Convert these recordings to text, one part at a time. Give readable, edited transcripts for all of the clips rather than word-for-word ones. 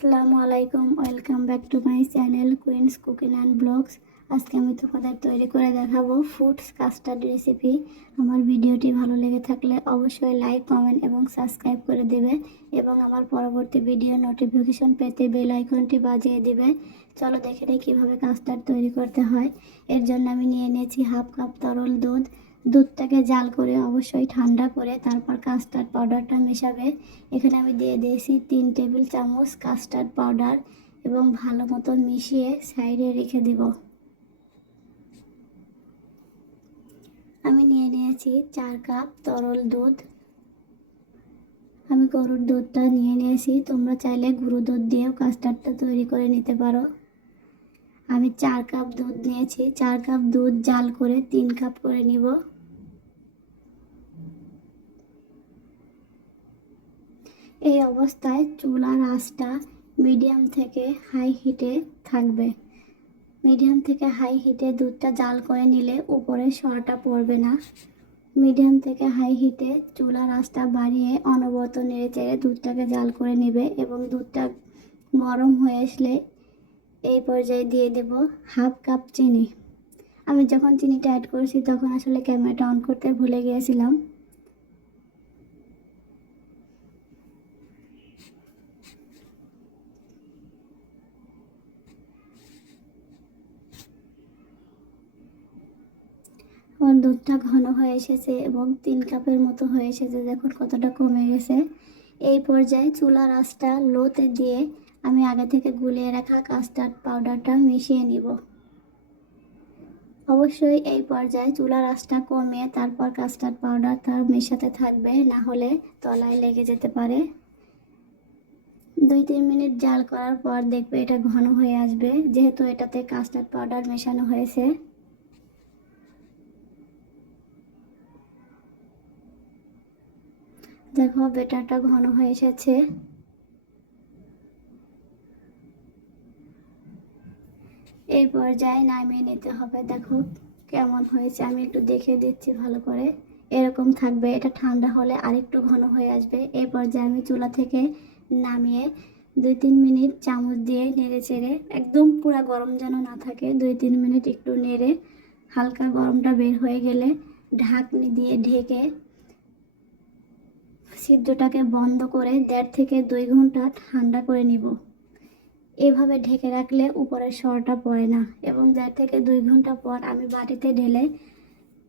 আসসালামু আলাইকুম, welcome back to my channel Queens Cooking and Blogs. আজকে আমি তোমাদের তৈরি করে দেখাবো ফ্রুটস কাস্টার্ড রেসিপি। আমার ভিডিওটি ভালো লেগে থাকলে অবশ্যই লাইক, কমেন্ট এবং সাবস্ক্রাইব করে দেবে এবং আমার পরবর্তী ভিডিও নোটিফিকেশন পেতে বেল আইকনটি বাজিয়ে দেবে। চলো দেখে নিই কীভাবে কাস্টার্ড তৈরি করতে হয়। এর জন্য আমি নিয়ে নিয়েছি হাফ কাপ তরল দুধ। দুধটাকে জাল করে অবশ্যই ঠান্ডা করে তারপর কাস্টার্ড পাউডারটা মেশাবে। এখানে আমি দিয়ে দিয়েছি 3 টেবিল চামচ কাস্টার্ড পাউডার এবং ভালো মতো মিশিয়ে সাইডে রেখে দিব। আমি নিয়ে নিয়েছি 4 কাপ তরল দুধ। আমি গরুর দুধটা নিয়ে নিয়েছি, তোমরা চাইলে গুঁড়ো দুধ দিয়েও কাস্টার্ডটা তৈরি করে নিতে পারো। আমি 4 কাপ দুধ নিয়েছি, 4 কাপ দুধ জাল করে 3 কাপ করে নিব। এই অবস্থায় চুলার আঁচটা মিডিয়াম থেকে হাই হিটে থাকবে। মিডিয়াম থেকে হাই হিটে দুধটা জাল করে নিলে উপরে সোয়াটা পড়বে না। মিডিয়াম থেকে হাই হিটে চুলার আঁচটা বাড়িয়ে অনবরত নেড়েচেড়ে দুধটাকে জাল করে নেবে এবং দুধটা গরম হয়ে আসলে এই পর্যায়ে দিয়ে দেব হাফ কাপ চিনি। আমি যখন চিনিটা অ্যাড করেছি তখন আসলে ক্যামেরাটা অন করতে ভুলে গিয়েছিলাম। আমার দুধটা ঘন হয়ে এসেছে এবং 3 কাপের মতো হয়ে এসেছে, দেখুন কতটা কমে গেছে। এই পর্যায়ে চুলার আঁচটা লোতে দিয়ে আমি আগে থেকে গুলিয়ে রাখা কাস্টার্ড পাউডারটা মিশিয়ে নিব। অবশ্যই এই পর্যায়ে চুলার আঁচটা কমিয়ে তারপর কাস্টার্ড পাউডারটা মেশাতে থাকবে, না হলে তলায় লেগে যেতে পারে। 2-3 মিনিট জাল করার পর দেখবে এটা ঘন হয়ে আসবে, যেহেতু এটাতে কাস্টার্ড পাউডার মেশানো হয়েছে। দেখো ব্যাটারটা ঘন হয়ে এসেছে। এই পর্যায়ে নামিয়ে নিতে হবে। দেখো কেমন হয়েছে, আমি একটু দেখে দিচ্ছি ভালো করে। এরকম থাকবে, এটা ঠান্ডা হলে আরেকটু ঘন হয়ে আসবে। এই পর্যায়ে আমি চুলা থেকে নামিয়ে 2-3 মিনিট চামচ দিয়ে নেড়ে চেড়ে, একদম পুরো গরম যেন না থাকে, 2-3 মিনিট একটু নেড়ে হালকা গরমটা বের হয়ে গেলে ঢাকনি দিয়ে ঢেকে সিদ্ধটাকে বন্ধ করে 1.5 থেকে 2 ঘন্টা ঠান্ডা করে নিব। এভাবে ঢেকে রাখলে উপরের সরটা পড়ে না এবং 1.5 থেকে 2 ঘন্টা পর আমি বাটিতে ঢেলে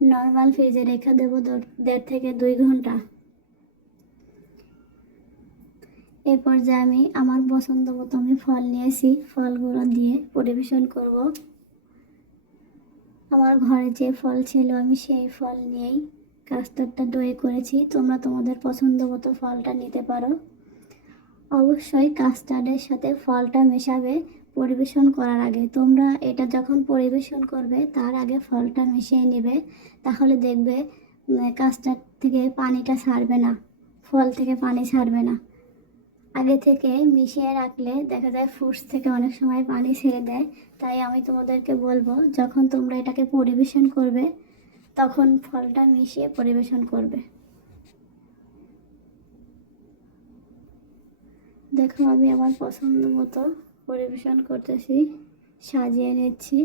নর্মাল ফ্রিজে রেখে দেবো 1.5 থেকে 2 ঘন্টা। এই পর্যায়ে আমি আমার পছন্দ মতো আমি ফল নিয়েছি, ফলগুলো দিয়ে পরিবেশন করব। আমার ঘরে যে ফল ছিল আমি সেই ফল নিয়েই কাস্টার্ডটা তৈরি করেছি। তোমরা তোমাদের পছন্দ মতো ফলটা নিতে পারো। অবশ্যই কাস্টার্ডের সাথে ফলটা মেশাবে পরিবেশন করার আগে। তোমরা এটা যখন পরিবেশন করবে তার আগে ফলটা মিশিয়ে নেবে, তাহলে দেখবে কাস্টার্ড থেকে পানিটা ছাড়বে না, ফল থেকে পানি ছাড়বে না। আগে থেকে মিশিয়ে রাখলে দেখা যায় ফ্রুটস থেকে অনেক সময় পানি ছেড়ে দেয়। তাই আমি তোমাদেরকে বলবো যখন তোমরা এটাকে পরিবেশন করবে তখন ফলটা মিশিয়ে পরিবেশন করবে। দেখো আমি আমার পছন্দ মতো পরিবেশন করতেছি, সাজিয়ে নিচ্ছি।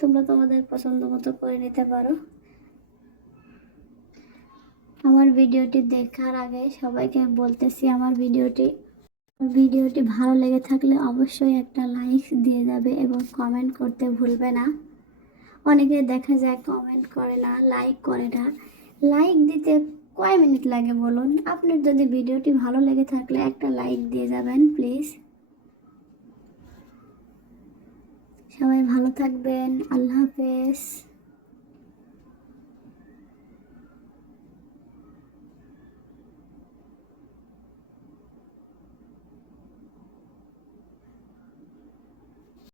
তোমরা তোমাদের পছন্দ মতো করে নিতে পারো। আমার ভিডিওটি দেখার আগে সবাইকে বলতেছি, আমার ভিডিওটি ভালো লেগে থাকলে অবশ্যই একটা লাইক দিয়ে যাবে এবং কমেন্ট করতে ভুলবে না। অনেকে দেখা যায় কমেন্ট করে না, লাইক করে না। লাইক দিতে কয় মিনিট লাগে বলুন? আপনার যদি ভিডিওটি ভালো লেগে থাকলে একটা লাইক দিয়ে যাবেন প্লিজ। সবাই ভালো থাকবেন, আল্লাহ হাফেজ।